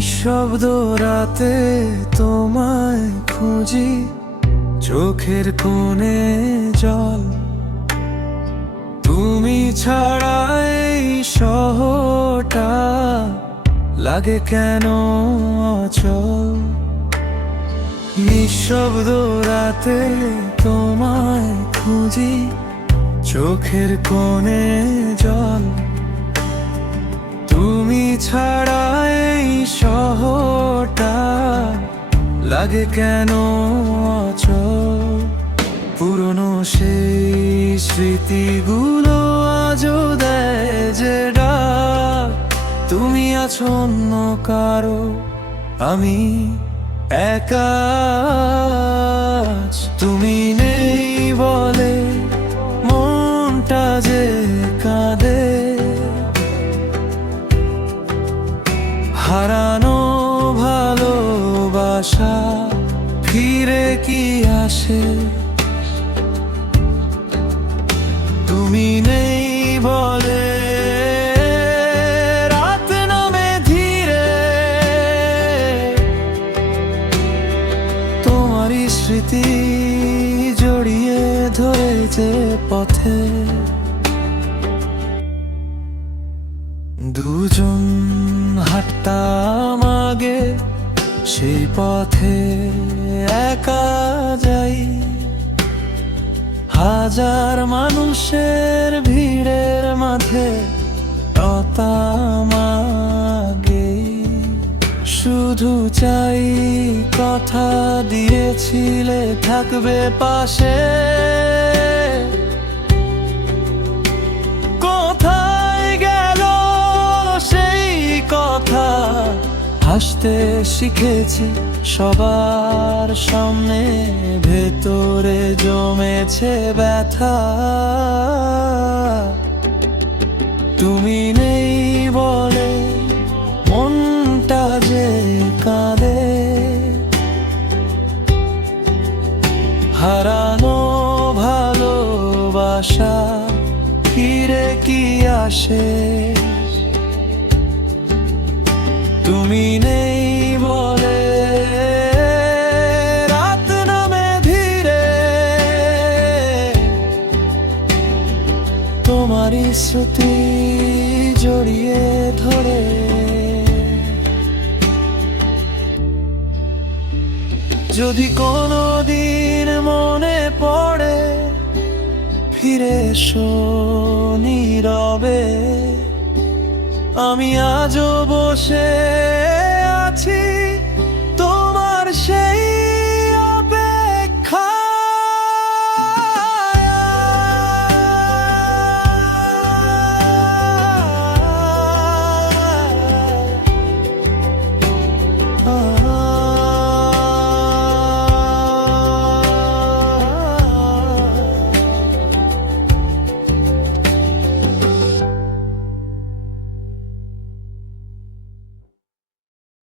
নিঃশব্দ রাতে তোমায় খুঁজি, চোখের কোণে জল। তুমি ছাড়া এই শহরটা লাগে কেন অচল। নিঃশব্দ রাতে তোমায় খুঁজি, চোখের কোণে জল। তুমি ছাড়া এই শহরটা লাগে কেন অচল। পুরনো সেই স্মৃতিগুলো আজও দেয় যে ডাক। তুমি আছো অন্য কারো, আমি একা। তুমি নেই বলে মনটা যে কাঁদে। হারানো ভালোবাসা ফিরে কি আসে? তুমি নেই বলে রাত নামে ধীরে। তোমারই স্মৃতি জড়িয়ে ধরেছে পথে। দুজন হাঁটতাম আগে, সেই পথে একা যাই। হাজার মানুষের ভিড়ের মাঝে রতামাগে। শুধু চাই কথা দিয়েছিলে থাকবে পাশে। কোথায় গেল সেই কথা? হাসতে শিখেছি সবার সামনে, ভেতরে জমেছে ব্যথা। তুমি নেই বলে মনটা যে কাঁদে। হারানো ভালোবাসা ফিরে কি আসে? তুমি নেই বলে রাত নামে ধীরে। তোমারই স্মৃতি জড়িয়ে ধরে। যদি কোনো দিন মনে পড়ে, ফিরে এসো নীরবে। আমি আজও বসে আছি